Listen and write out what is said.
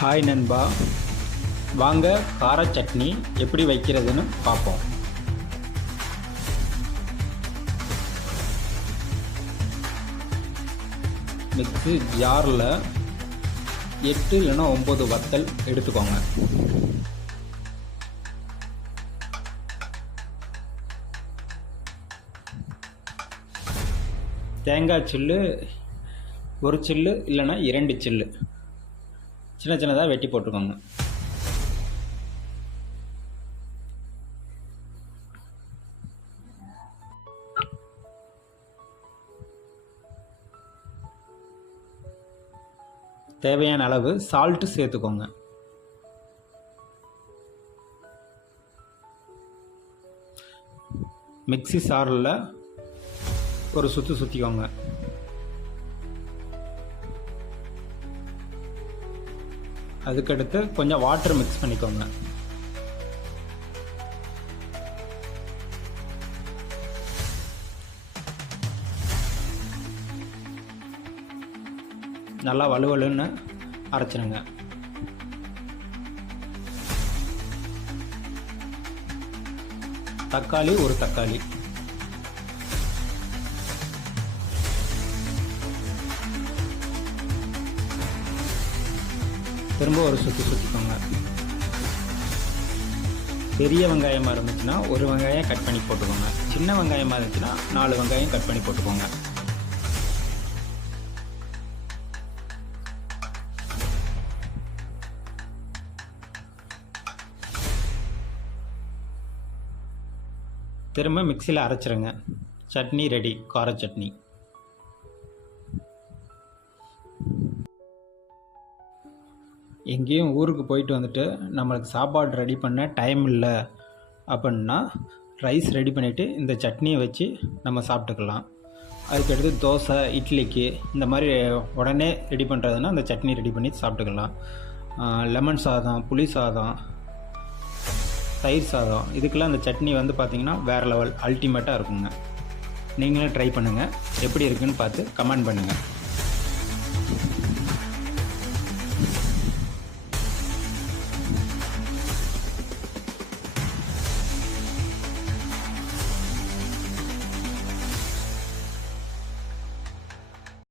Hi நண்பா, வாங்க கார சட்னி எப்படி வைக்கிறதுன்னு பார்ப்போம். மிக்ஸி ஜாரில் 8 இல்லைன்னா 9 வத்தல் எடுத்துக்கோங்க. தேங்காய் சில்லு ஒரு சில்லு இல்லைன்னா 2 சில்லு சின்ன சின்னதாக வெட்டி போட்டுக்கோங்க. தேவையான அளவு சால்ட்டு சேர்த்துக்கோங்க. மிக்ஸி சாரில் ஒரு சுற்றிக்கோங்க. அதுக்கடுத்து கொஞ்சம் வாட்டர் மிக்ஸ் பண்ணிக்கோங்க. நல்லா வலுவலுன்னு அரைச்சிருங்க. தக்காளி ஒரு தக்காளி, திரும்ப ஒரு சுற்றிக்கோங்க. பெரிய வெங்காயமாக இருந்துச்சுன்னா ஒரு வெங்காயம் கட் பண்ணி போட்டுக்கோங்க. சின்ன வெங்காயமாக இருந்துச்சுன்னா 4 வெங்காயம் கட் பண்ணி போட்டுக்கோங்க. திரும்ப மிக்சியில் அரைச்சிருங்க. சட்னி ரெடி, கார சட்னி. எங்கேயும் ஊருக்கு போயிட்டு வந்துட்டு நம்மளுக்கு சாப்பாடு ரெடி பண்ண டைம் இல்லை அப்படின்னா ரைஸ் ரெடி பண்ணிவிட்டு இந்த சட்னியை வச்சு நம்ம சாப்பிட்டுக்கலாம். அதுக்கடுத்து தோசை, இட்லிக்கு இந்த மாதிரி உடனே ரெடி பண்ணுறதுன்னா அந்த சட்னி ரெடி பண்ணி சாப்பிட்டுக்கலாம். லெமன் சாதம், புளி சாதம், தயிர் சாதம், இதுக்கெல்லாம் அந்த சட்னி வந்து பார்த்திங்கன்னா வேறு லெவல் அல்டிமேட்டாக இருக்குங்க. நீங்களும் ட்ரை பண்ணுங்கள். எப்படி இருக்குன்னு பார்த்து கமெண்ட் பண்ணுங்கள்.